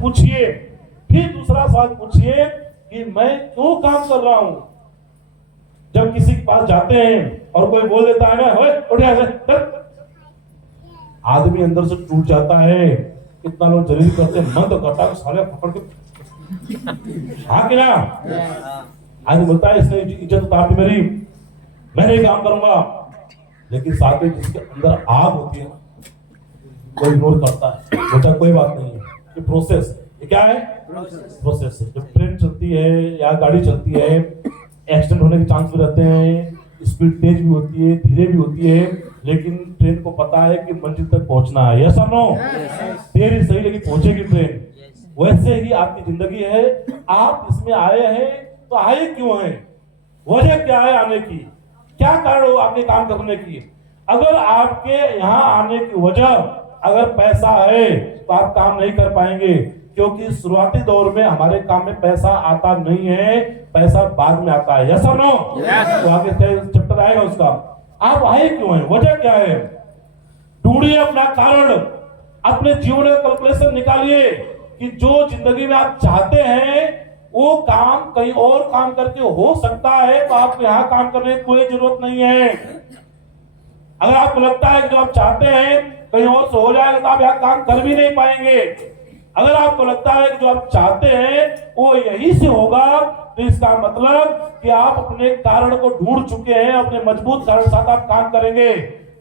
पूछिए, फिर दूसरा सवाल पूछिए कि मैं क्यों काम कर रहा हूं। जब किसी के पास जाते हैं और कोई बोल देता है ना, ओए उठ यहाँ से चल, आदमी अंदर से टूट जाता है। कितना लोग जलील करते हैं, मन तो करता है साले पकड़ के, हाँ कि ना। आदमी बोलता है इसने इज्जत उतार दी मेरी, मैं नहीं काम करूंगा। लेकिन साथ में जिसके अंदर आग होती है वो इग्नोर करता है, बोलता कोई बात नहीं है, ये प्रोसेस है। ये क्या है? प्रोसेस है। जब ट्रेन चलती है या गाड़ी चलती है, एक्सीडेंट होने के चांस भी रहते हैं, स्पीड तेज भी होती है, धीरे भी होती है, लेकिन ट्रेन को पता है कि मंजिल तक पहुंचना है। यस और नो? देर सही लेकिन पहुंचेगी ट्रेन। वैसे ही आपकी जिंदगी है। आप इसमें आए हैं तो आए क्यों हैं? वजह क्या है आने की? क्या कारण हो आपके काम करने की? अगर आपके यहाँ आने की वजह अगर पैसा है तो आप काम नहीं कर पाएंगे, क्योंकि शुरुआती दौर में हमारे काम में पैसा आता नहीं है, पैसा बाद में आता है। यस और नो? तो आगे चैप्टर आएगा उसका। आप आए क्यों हैं? वजह क्या है? ढूंढिए अपना कारण, अपने जीवन का कैलकुलेशन निकालिए कि जो जिंदगी में आप चाहते हैं वो काम कहीं और काम करके हो सकता है, तो आपको यहाँ काम करने की कोई जरूरत नहीं है। अगर आपको लगता है कि जो आप चाहते हैं कहीं और से हो जाएगा तो आप यहाँ काम कर भी नहीं पाएंगे। अगर आपको लगता है कि जो आप चाहते हैं वो यहीं से होगा, तो इसका मतलब कि आप अपने कारण को ढूंढ चुके हैं, अपने मजबूत कारण के साथ आप काम करेंगे।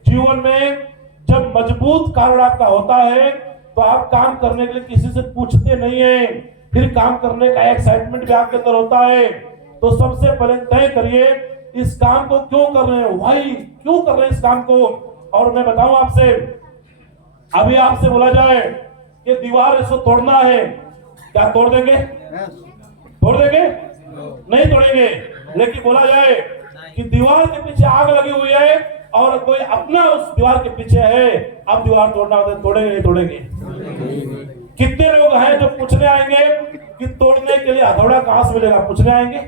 जीवन में जब मजबूत कारण आपका होता है तो आप काम करने के लिए किसी से पूछते नहीं है, फिर काम करने का एक्साइटमेंट भी आपके अंदर होता है। तो सबसे पहले तय करिए इस काम को क्यों कर रहे हैं, भाई क्यों कर रहे हैं इस काम को। और मैं बताऊं आपसे, अभी आपसे बोला जाए कि दीवार इसको तोड़ना है, क्या तोड़ देंगे? तोड़ देंगे? नहीं तोड़ेंगे। लेकिन बोला जाए कि दीवार के पीछे आग लगी हुई है और कोई अपना उस दीवार के पीछे है, अब दीवार तोड़ना होता है, तोड़ेंगे नहीं तोड़ेंगे? कितने लोग हैं जो पूछने आएंगे कि तोड़ने के लिए हथौड़ा कहां से मिलेगा? पूछने आएंगे।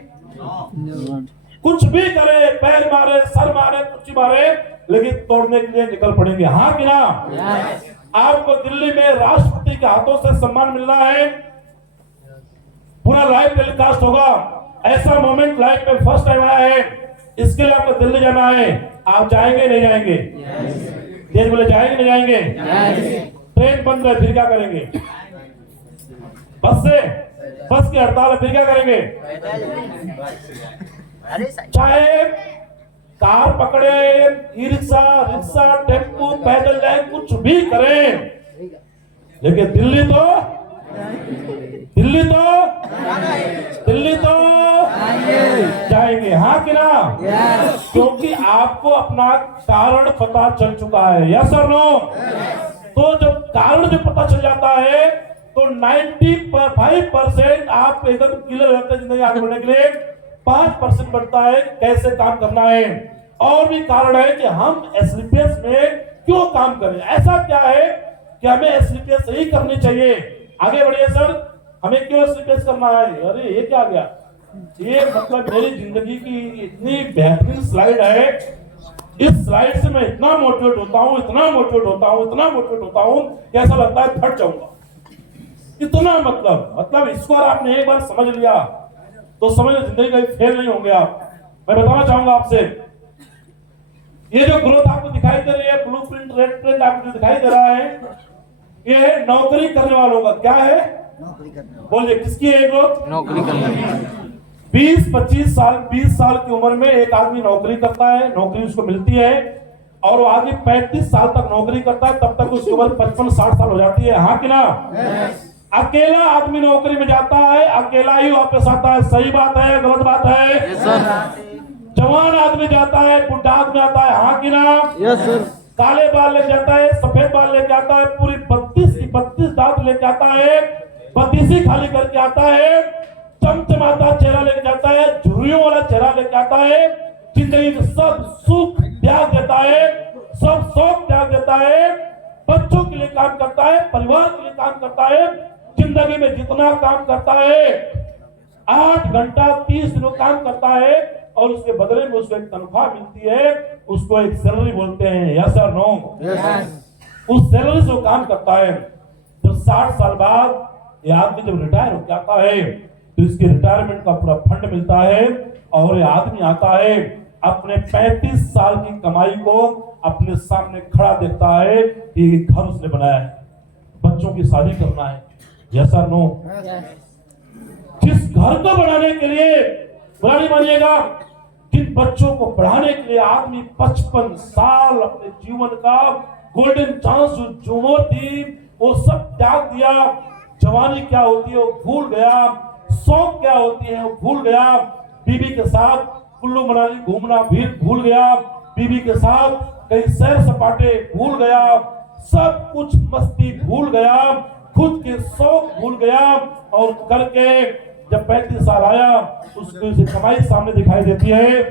कुछ भी करे, पैर मारे, सर मारे, कुछ मारे, लेकिन तोड़ने के लिए निकल पड़ेंगे। हाँ कि ना? आपको दिल्ली में राष्ट्रपति के हाथों से सम्मान मिलना है, पूरा लाइव टेलीकास्ट होगा। ऐसा मोमेंट लाइफ में फर्स्ट टाइम आया है, इसके लिए आपको दिल्ली जाना है। आप जाएंगे नहीं जाएंगे? देश बोले जाएंगे नहीं जाएंगे? ट्रेन बंद है फिर क्या करेंगे? बस की हड़ताल है फिर क्या करेंगे? चाहे कार पकड़े, ई रिक्शा, टेम्पो, पैदल जाए, कुछ भी करें, लेकिन दिल्ली तो जाएंगे। हाँ कि ना? क्योंकि आपको अपना कारण पता चल चुका है। यस और नो? तो जब कारण जो पता चल जाता है तो 95% आप एकदम क्लियर रहते हैं जिंदगी आगे बढ़ने के लिए। 5% बढ़ता है कैसे काम करना है। और भी कारण है कि हम एसलीपीएस में क्यों काम करें। ऐसा क्या है कि हमें एसलीपीएस ही करनी चाहिए? आगे बढ़िए सर, हमें क्यों एसलीपीएस करना है? अरे ये क्या गया? ये मतलब मेरी जिंदगी की इतनी बेहतरीन स्लाइड है, इस स्लाइड से मैं इतना मोटिवेट होता हूँ कि ऐसा लगता है फट जाऊंगा। इतना मतलब इसको आपने एक बार समझ लिया तो समझ जिंदगी कभी फेल नहीं होंगे आप। मैं बताना चाहूंगा आपसे, ये जो ग्रोथ आपको दिखाई दे रही है, ब्लूप्रिंट, रेड प्रिंट आपको जो दिखाई दे रहा है, ये है नौकरी करने वालों का। क्या है? बोलिए किसकी है ग्रोथ? नौकरी करने। 20-25 साल 20 साल की उम्र में एक आदमी नौकरी करता है, नौकरी उसको मिलती है और वो आगे 35 साल तक नौकरी करता है, तब तक उसकी उम्र 55-60 साल हो जाती है। हाँ कि ना? अकेला आदमी नौकरी में जाता है, अकेला ही वापस आता है। सही बात है, गलत बात है? जवान आदमी जाता है, बुढ़ा आदमी आता है। हाँ कि ना? काले बाल लेके जाता है, सफेद बाल लेके आता है, पूरी 32 दांत लेके आता है, 32 खाली करके आता है, चमचमाता चेहरा लेके जाता है, झुर्रियों वाला चेहरा लेके आता है, जिंदगी में सब सुख त्याग देता है, सब शौक त्याग देता है, बच्चों के लिए काम करता है, परिवार के लिए काम करता है, जिंदगी में जितना काम करता है 8 घंटा 30 दिनों काम करता है और उसके बदले में उसको एक तनख्वाह मिलती है, उसको एक सैलरी बोलते हैं। यस और नो? उस सैलरी से वो काम करता है। जब 60 साल बाद ये आदमी जब रिटायर होकर आता है तो इसके रिटायरमेंट का पूरा फंड मिलता है और ये आदमी आता है अपने 35 साल की कमाई को अपने सामने खड़ा देखता है कि घर उसने बनाया है, बच्चों की शादी करना है। यस और नो? जिस घर को बनाने के लिए, बुरा नहीं मानिएगा, जिन बच्चों को पढ़ाने के लिए आदमी 55 साल अपने जीवन का गोल्डन चांस जो उम्र थी वो सब त्याग दिया। जवानी क्या होती है वो भूल गया, शौक क्या होती है वो भूल गया, बीवी के साथ कुल्लू मनाली घूमना भी भूल गया, बीवी के साथ कई सैर सपाटे भूल गया, सब कुछ मस्ती भूल गया, खुद के शौक भूल गया और करके जब 35 साल आया उसकी कमाई सामने दिखाई देती है।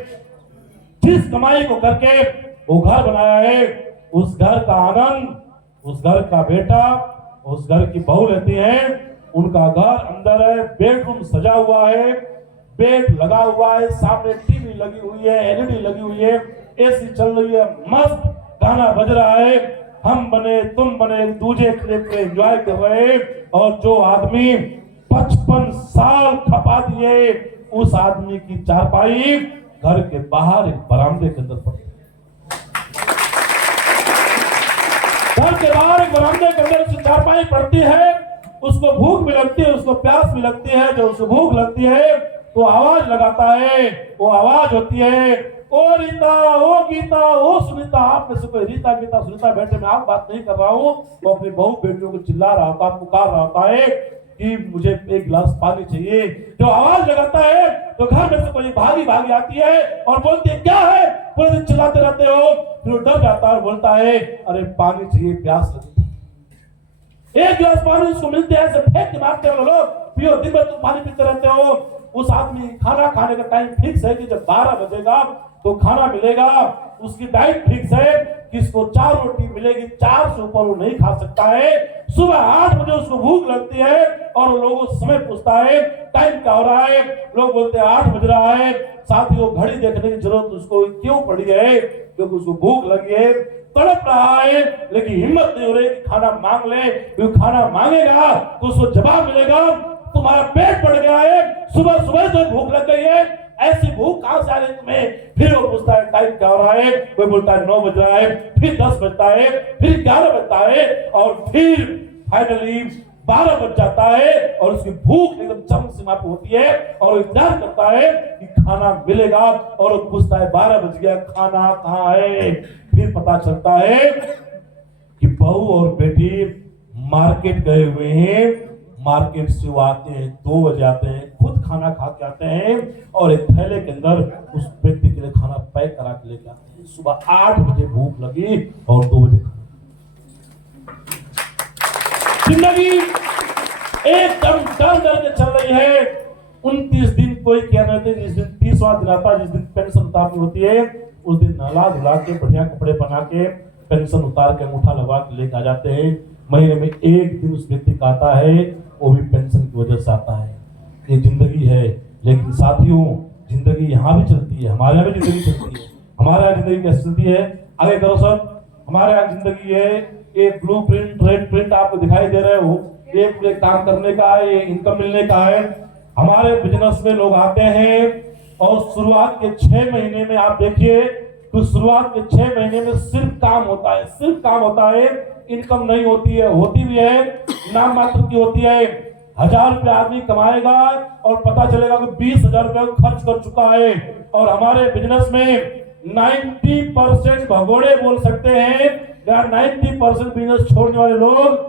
जिस कमाई को करके वो घर बनाया है, उस घर का आनंद उस घर का बेटा उस घर की बहू लेती है। उनका घर अंदर है, बेडरूम सजा हुआ है, बेड लगा हुआ है, सामने टीवी लगी हुई है, एलईडी लगी हुई है, एसी चल रही है, मस्त गाना बज रहा है, हम बने तुम बने दूजे क्लिप पे एंजॉय कर रहे हैं। और जो आदमी 55 साल खपा दिए उस आदमी की चारपाई घर के बाहर एक बरामदे के अंदर पड़ी, घर के बाहर एक बरामदे के अंदर उसकी चारपाई पड़ती है। उसको भूख भी लगती है, उसको प्यास भी लगती है। जब उसको भूख लगती है तो आवाज लगाता है, वो आवाज होती है, ओ रीता, ओ गीता, ओ सुनीता। आप में से कोई रीता गीता सुनीता बैठे, मैं आप बात नहीं कर रहा हूँ। वो अपनी बहू बेटियों को चिल्ला रहा होता, पुकार रहा होता है कि मुझे एक गिलास पानी चाहिए। जो आवाज लगाता है तो घर में से कोई भागी भागी आती है और बोलती है क्या है, पूरे दिन चिल्लाते रहते हो। फिर वो डर जाता है और बोलता है अरे पानी चाहिए, प्यास लगी। एक गिलास पानी उसको मिलते हैं, ऐसे फेंक के मारते हो लोग, पियो, दिन भर तुम पानी पीते रहते हो। उस आदमी खाना खाने का टाइम फिक्स है कि जब 12 बजेगा तो खाना मिलेगा। उसकी डाइट फिक्स है कि इसको 4 रोटी मिलेगी, 4 से ऊपर वो नहीं खा सकता है। सुबह 8 बजे उसको भूख लगती है और लोगों समय पूछता है टाइम क्या हो रहा है, लोग बोलते हैं 8 बज रहा है। साथ ही वो घड़ी देखने की जरूरत उसको क्यों पड़ी है, क्योंकि उसको भूख लगी है, तड़प रहा है, लेकिन हिम्मत नहीं हो रही कि खाना मांग ले। क्योंकि खाना मांगेगा तो उसको जवाब मिलेगा तुम्हारा पेट बढ़ गया है, सुबह सुबह तो भूख लग गई है, ऐसी भूख कहां से आ रही तुम्हें। फिर वो पूछता है टाइम क्या हो रहा है, कोई बोलता है 9 बज रहा है, फिर 10 बजता है, फिर 11 बजता है और फिर फाइनली 12 बज जाता है और उसकी भूख एकदम चरम सीमा पे होती है और इंतजार करता है कि खाना मिलेगा। और वो पूछता है 12 बज गया, खाना कहाँ है। फिर पता चलता है कि बहू और बेटी मार्केट गए हुए हैं, मार्केट से वो आते हैं, 2 बजे आते हैं, खुद खाना खा के आते हैं और एक थैले के अंदर उस व्यक्ति के लिए खाना पैक करा के लेके आते हैं। सुबह 8 बजे भूख लगी और 2 बजे जिंदगी एकदम डर डर के चल रही है। 29 दिन कोई कह रहे थे, जिस दिन 30वां दिन आता है, जिस दिन पेंशन उतारनी होती है, उस दिन नहला धुला के बढ़िया कपड़े बना के पेंशन उतार के अंगूठा लगा के लेके आ जाते हैं। महीने में एक दिन उस व्यक्ति का आता है, वो भी पेंशन की वजह से आता है। ये जिंदगी है। लेकिन साथियों जिंदगी यहाँ भी चलती है, हमारे यहाँ भी जिंदगी चलती है। हमारे यहाँ जिंदगी कैसे चलती है, आगे करो सर। हमारे यहाँ जिंदगी है, एक ब्लू प्रिंट रेड प्रिंट आपको दिखाई दे रहे हो, एक काम करने का है, ये इनकम मिलने का है। हमारे बिजनेस में लोग आते हैं और शुरुआत के 6 महीने में आप देखिए तो शुरुआत के 6 महीने में सिर्फ काम होता है, सिर्फ काम होता है, इनकम नहीं होती है, होती भी है नाम मात्र की होती है। 1000 रुपया आदमी कमाएगा और पता चलेगा कि 20,000 रुपया खर्च कर चुका है। और हमारे बिजनेस में 90% भगोड़े बोल सकते हैं, 90% बिजनेस छोड़ने वाले लोग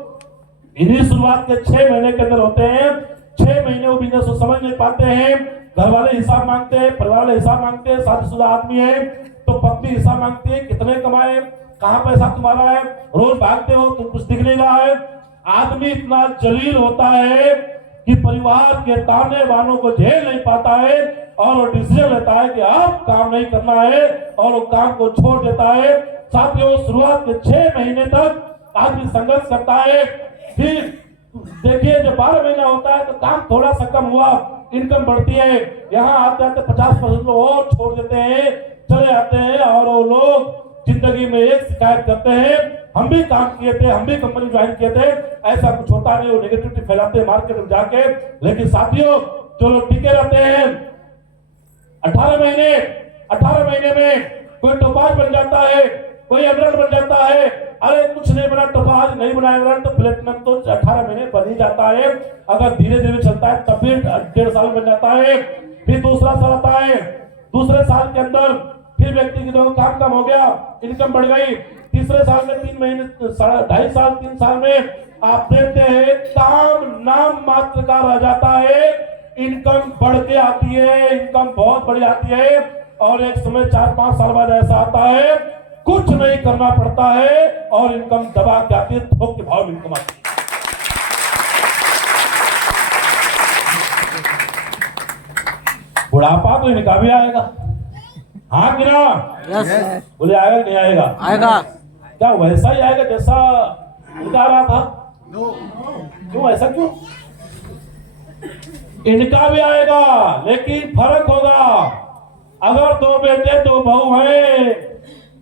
इन्हीं शुरुआत के 6 महीने के अंदर होते हैं। 6 महीने वो बिजनेस को समझ नहीं पाते हैं, घर वाले हिसाब मांगते हैं, परिवार वाले हिसाब मांगते हैं, शादीशुदा आदमी है तो पत्नी हिसाब मांगती है, कितने कमाए, कहाँ पैसा तुम्हारा है, रोज भागते हो, तुम कुछ दिख नहीं रहा है। आदमी इतना जलील होता है कि परिवार के ताने बानों को झेल नहीं पाता है और वो डिसीजन लेता है कि अब काम नहीं करना है और वो काम को छोड़ देता है। साथियों शुरुआत के 6 महीने तक आदमी संघर्ष करता है, फिर देखिए जब 12 महीना होता है तो काम थोड़ा सा कम हुआ, इनकम बढ़ती है, यहाँ आते आते 50% लोग और छोड़ देते हैं, चले आते हैं और वो लोग जिंदगी में एक शिकायत करते हैं हम भी काम किए थे, हम भी कंपनी ज्वाइन किए थे, ऐसा कुछ होता नहीं, वो नेगेटिविटी फैलाते हैं मार्केट में जाके। लेकिन साथियों, जो लोग टिके रहते हैं 18 महीने में कोई टोपाज बन जाता है, कोई एमराल्ड बन जाता है। अरे कुछ नहीं बना टोपाज, नहीं बना एमराल्ड, तो प्लेटिनम तो 18 महीने बन ही जाता है। अगर धीरे धीरे चलता है तब भी 1.5 साल बन जाता है। फिर दूसरा साल आता है, दूसरे साल के अंदर फिर व्यक्ति की काम कम हो गया, इनकम बढ़ गई। तीसरे साल में 3 महीने, 2.5 साल, 3 साल में आप देखते हैं काम नाम मात्र का रह जाता है, इनकम बढ़ के आती है, इनकम बहुत बढ़ जाती है। और एक समय 4-5 साल बाद ऐसा आता है कुछ नहीं करना पड़ता है और इनकम दबा के आती है, थोक के भाव में इनकम आती है। बुढ़ापा तो इनका भी आएगा, हाँ कि ना? बोले आएगा नहीं आएगा? आएगा। क्या वैसा ही आएगा जैसा बता रहा था? क्यों, ऐसा क्यों? इनका भी आएगा, लेकिन फर्क होगा। अगर 2 बेटे 2 बहू हैं,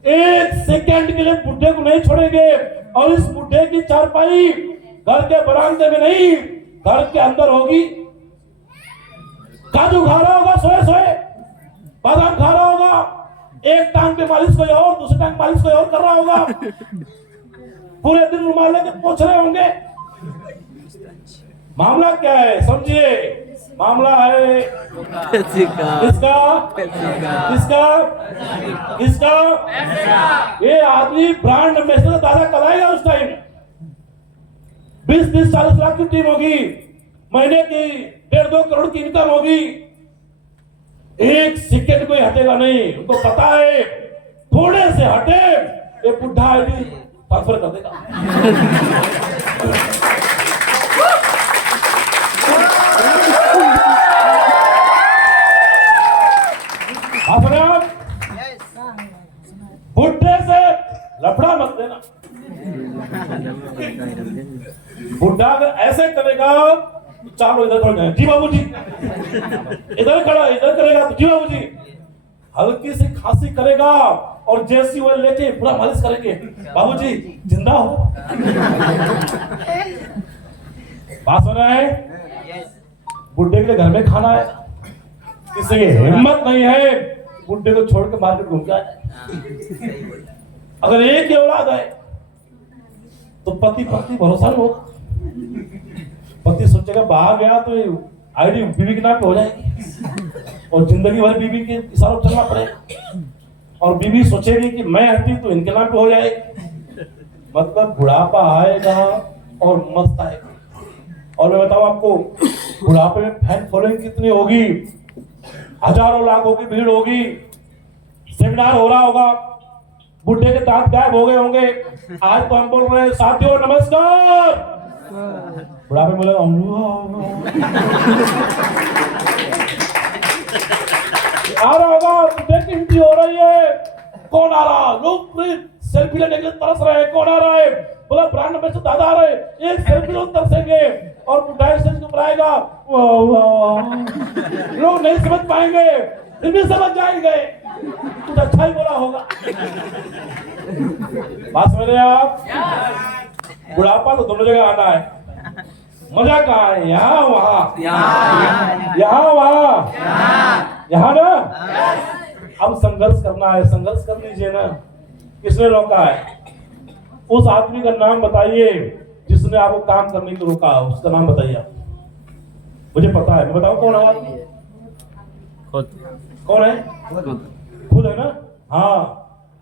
1 सेकंड के लिए बुढ़े को नहीं छोड़ेंगे। और इस बुढ़े की चारपाई घर के बरामदे में नहीं, घर के अंदर होगी। काजू खा रहा होगा, सोए बादाम खा रहा होगा, एक टांग पे मालिश कोई और, दूसरी टांग मालिश कोई और कर रहा होगा, पूरे दिन रुमाल लेके पोंछ रहे होंगे। मामला क्या है समझिए? मामला है इसका ये आदमी ब्रांड एम्बेसडर दादा कराएगा उस टाइम। 20-40 लाख की टीम होगी, महीने की 1.5-2 करोड़ की इनकम होगी। 1 सेकंड कोई हटेगा नहीं, उनको पता है थोड़े से हटे ये बुढ़ा आईडी ट्रांसफर कर देगा। बुढ़े से लफड़ा मत देना। बुढ़ा अगर ऐसे करेगा तो 4 लोग इधर खड़े हैं, जी बाबूजी, इधर खड़ा, इधर करेगा तो जी बाबूजी। हल्की सी खांसी करेगा और जैसी वो लेके पूरा मालिश करेंगे, बाबूजी जिंदा हो। बात सुन रहे हैं? बुढ़े के लिए घर में खाना है, किसी की हिम्मत नहीं है बुढ़े को छोड़ के मार्केट घूम के आए। अगर एक ही औलाद है तो पति पत्नी भरोसा नहीं होगा। पति सोचेगा बाहर गया तो आईडी बीवी के नाम पे हो जाएगी और जिंदगी भर बीवी के इशारों चलना पड़ेगा। और बीवी सोचेगी कि मैं हटी तो इनके नाम पे हो जाएगी। मतलब बुढ़ापा आएगा और मस्त आएगा। और मैं बताऊं आपको, बुढ़ापे में फैन फॉलोइंग कितनी होगी, हजारों लाखों की भीड़ होगी, सेमिनार हो रहा होगा, बुढ़े के दांत गायब हो गए होंगे। आज तो हम बोल रहे हैं साथियों नमस्कार, बुढ़ापे में बोलेगा आ रहा होगा, बुढ़े की हिंदी हो रही है, कौन आ रहा, लोग सेल्फी लेने के लिए तरस रहे हैं, कौन आ रहा है, बोला ब्रांड में से दादा आ रहे, एक सेल्फी लोग तरसेंगे और बुढ़ा स्टेज को आएगा, लोग नहीं समझ पाएंगे, फिर भी समझ जाएंगे, कुछ अच्छा ही बोला होगा। बात समझ रहे आप? बुढ़ापा तो दोनों जगह आना है। मजा कहाँ है? यहाँ वहाँ, यहाँ वहाँ, यहाँ ना। अब संघर्ष करना है, संघर्ष कर लीजिए ना। किसने रोका है? उस आदमी का नाम बताइए जिसने आपको काम करने को रोका, उसका नाम बताइए आप। मुझे पता है, मैं बताऊं कौन है? कौन है? खुद है ना? हाँ,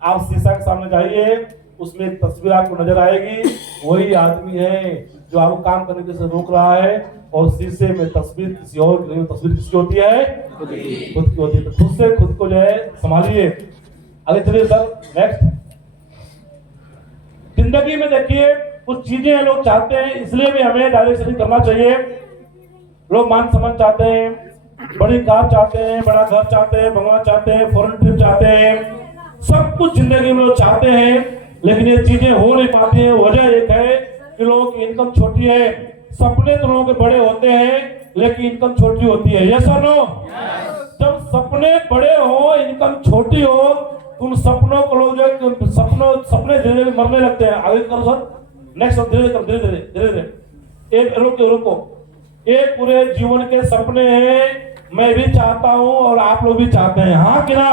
आप शीशा के सामने जाइए, उसमें एक तस्वीर आपको नजर आएगी, वही आदमी है जो आपको काम करने से रोक रहा है। और शीशे में तस्वीर किसी और की नहीं, तस्वीर किसकी होती है? खुद की होती है। तो खुद से खुद को जो है संभालिए। आगे चलिए सर, नेक्स्ट। जिंदगी में देखिए कुछ चीजें लोग चाहते हैं, इसलिए भी हमें डायरेक्शन करना चाहिए। लोग मान सम्मान चाहते हैं, बड़ी कार चाहते हैं, बड़ा घर चाहते हैं, बंगला चाहते हैं, फॉरेन ट्रिप चाहते हैं, सब कुछ जिंदगी में लोग चाहते हैं, लेकिन ये चीजें हो नहीं पाती हैं। वजह एक है कि लोगों की इनकम छोटी है। सपने तो लोगों के बड़े होते हैं, लेकिन इनकम छोटी होती है। यस और नो? जब सपने बड़े हो, इनकम छोटी हो, तुम सपनों को लोग जो है सपने धीरे धीरे मरने लगते हैं। आगे करो सर, नेक्स्ट धीरे धीरे धीरे धीरे धीरे धीरे एक रुको। एक पूरे जीवन के सपने हैं, मैं भी चाहता हूं और आप लोग भी चाहते हैं, हाँ कि ना?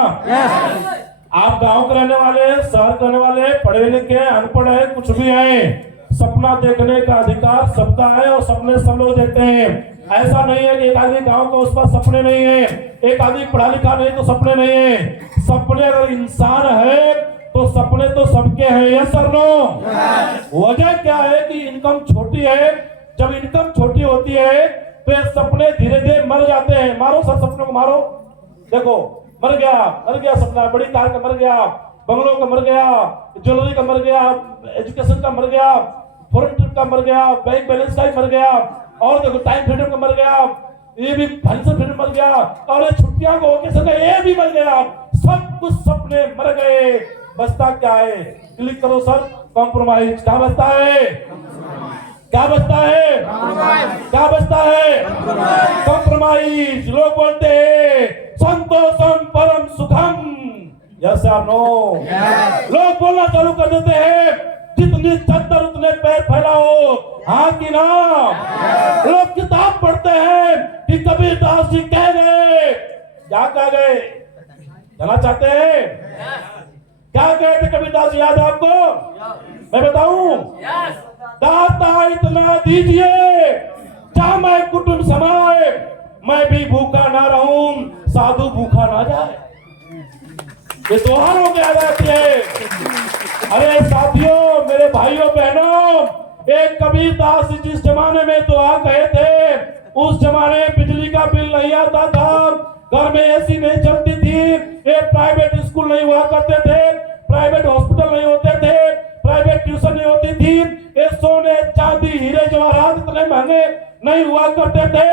आप गांव के रहने वाले, शहर के रहने वाले, पढ़े लिखे, अनपढ़ है, कुछ भी है, सपना देखने का अधिकार सबका है और सपने सब लोग देखते हैं। ऐसा नहीं है कि एक आदमी गांव का उस पर सपने नहीं है, एक आदमी पढ़ा लिखा नहीं तो सपने नहीं है। सपने अगर इंसान है तो सपने तो सबके हैं, यस और नो? वजह क्या है कि इनकम छोटी है। जब इनकम छोटी होती है तो ये सपने धीरे धीरे मर जाते हैं। मारो सर सपनों को मारो। देखो मर गया सपना, बड़ी कार का मर गया, बंगलों का मर गया, ज्वेलरी का मर गया, एजुकेशन का मर गया, फॉरेन ट्रिप का मर गया, बैंक बैलेंस का ही मर गया, और देखो टाइम फ्रीडम का मर गया, ये भी फाइनेंशियल फ्रीडम मर गया, और ये छुट्टियां को ओकेशन का ये भी मर गया। सब कुछ सपने मर गए। बचता क्या है? क्लिक करो सर, कॉम्प्रोमाइज। क्या बचता है? क्या बचता है? क्या बचता है? कॉम्प्रोमाइज। लोग बोलते हैं संतोषम परम सुखम, यस या नो? लोग बोलना चालू कर देते हैं जितनी चद्दर उतने पैर फैलाओ, हाँ कि ना? लोग किताब पढ़ते हैं कि कबीरदास जी कह गए, क्या कह गए? जाना चाहते हैं? क्या कहे थे कबीरदास जी, याद है आपको? मैं बताऊं? दाता इतना दीजिए जामे कुटुंब समाए, मैं भी भूखा ना रहूं साधु भूखा ना जाए। ये त्योहारों के याद आती है। अरे साथियों, मेरे भाइयों बहनों, एक कबीरदास जिस जमाने में दुआ कहे थे, उस जमाने में बिजली का बिल नहीं आता था, घर में एसी नहीं चलती थी, एक प्राइवेट स्कूल नहीं हुआ करते थे, प्राइवेट हॉस्पिटल नहीं होते थे, प्राइवेट ट्यूशन नहीं होती थी, ये सोने चांदी हीरे जवाहरात इतने महंगे नहीं हुआ करते थे,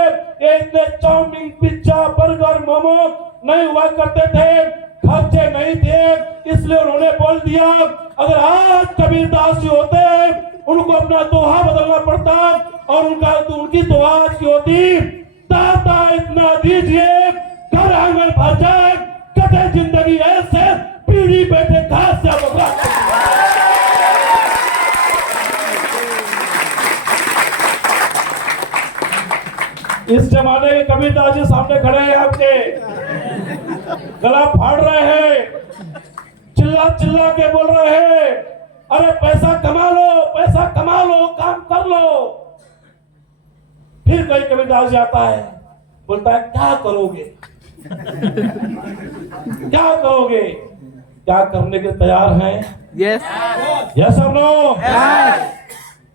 ये इतने चाउमीन पिज्जा बर्गर मोमो नहीं हुआ करते थे, खर्चे नहीं थे। इसलिए उन्होंने बोल दिया अगर आज कबीरदास जी होते उनको अपना दोहा बदलना पड़ता और उनकी दुआ आज की होती, दाता इतना दीजिए घर आंगन भर जाए, कटे जिंदगी ऐसे पीढ़ी बैठे घास से बदला। इस जमाने के कबीरदास जी सामने खड़े हैं, आपके गला फाड़ रहे हैं, चिल्ला चिल्ला के बोल रहे हैं अरे पैसा कमा लो, काम कर लो। फिर कोई कबीरदास जी आता है, बोलता है क्या करोगे? क्या करोगे? क्या करने के तैयार हैं? यस और नो?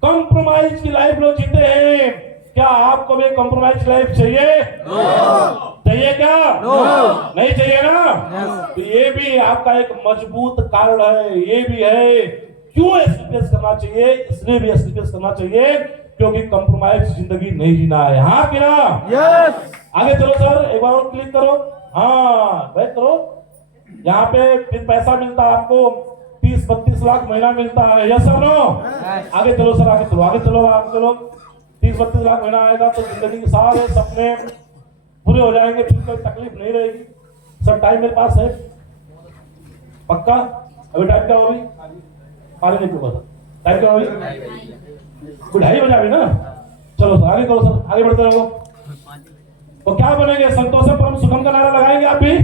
कॉम्प्रोमाइज की लाइफ लोग जीते हैं। क्या आपको भी कॉम्प्रोमाइज लाइफ चाहिए? चाहिए क्या? नहीं चाहिए ना? तो ये भी आपका एक मजबूत कारण है। ये भी है क्यों एक्सपीरियंस करना चाहिए, इसलिए भी एक्सपीरियंस करना चाहिए क्योंकि कॉम्प्रोमाइज जिंदगी नहीं जीना है, हाँ कि ना? आगे चलो सर, एक बार और क्लिक करो। हाँ बैक करो। यहाँ पे फिर पैसा मिलता है आपको, 30-32 लाख महीना मिलता है, यस और नो? आगे चलो सर, आगे चलो। 30-32 लाख महीना आएगा तो जिंदगी के सारे सपने पूरे हो जाएंगे, फिर कोई तकलीफ नहीं रहेगी। सर टाइम मेरे पास है पक्का? अभी टाइम क्या होगी? पानी नहीं पीऊंगा सर। टाइम क्या होगी? 2:30 बजे अभी ना। चलो सर आगे करो सर, आगे बढ़ते रहो। तो क्या बनेंगे? संतोषम परम सुखम का नारा लगाएंगे आप भी?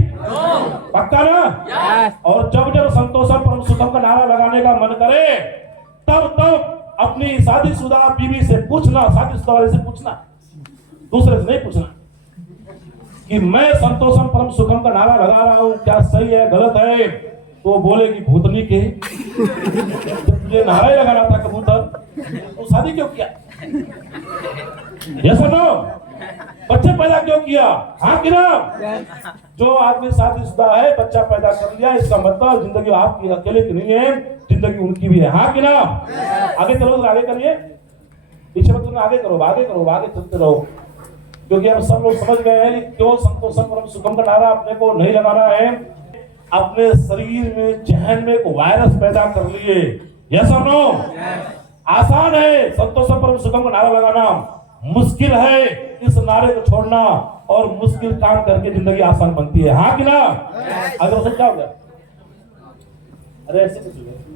पक्का ना? और जब जब संतोषम परम सुखम का नारा लगाने का मन करे तब अपनी शादीशुदा बीवी से पूछना, शादीशुदा वाले से पूछना, दूसरे से नहीं पूछना कि मैं संतोषम परम सुखम का नारा लगा रहा हूं, क्या सही है गलत है? तो बोलेगी भूतनी के तुझे नारा ही लगाना था कबूतर, तो शादी क्यों किया? यस और नो? बच्चे पैदा क्यों किया? हाँ कि ना? जो आदमी शादीशुदा है, बच्चा पैदा कर लिया, इसका मतलब जिंदगी आपकी अकेले की नहीं है, जिंदगी उनकी भी है, हाँ कि ना? आगे चलो, आगे करिए, पीछे मत आगे करो, आगे चलते रहो, क्योंकि अब सब लोग समझ गए हैं क्यों संतोषम परम सुखम का नारा अपने को नहीं लगाना है। अपने शरीर में, जहन में एक वायरस पैदा कर लिए, यस और नो? आसान है संतोषम परम सुखम का नारा लगाना, मुश्किल है इस नारे को छोड़ना, और मुश्किल काम करके जिंदगी आसान बनती है, हाँ कि ना? अगर क्या हो गया? अरे ऐसे कुछ नहीं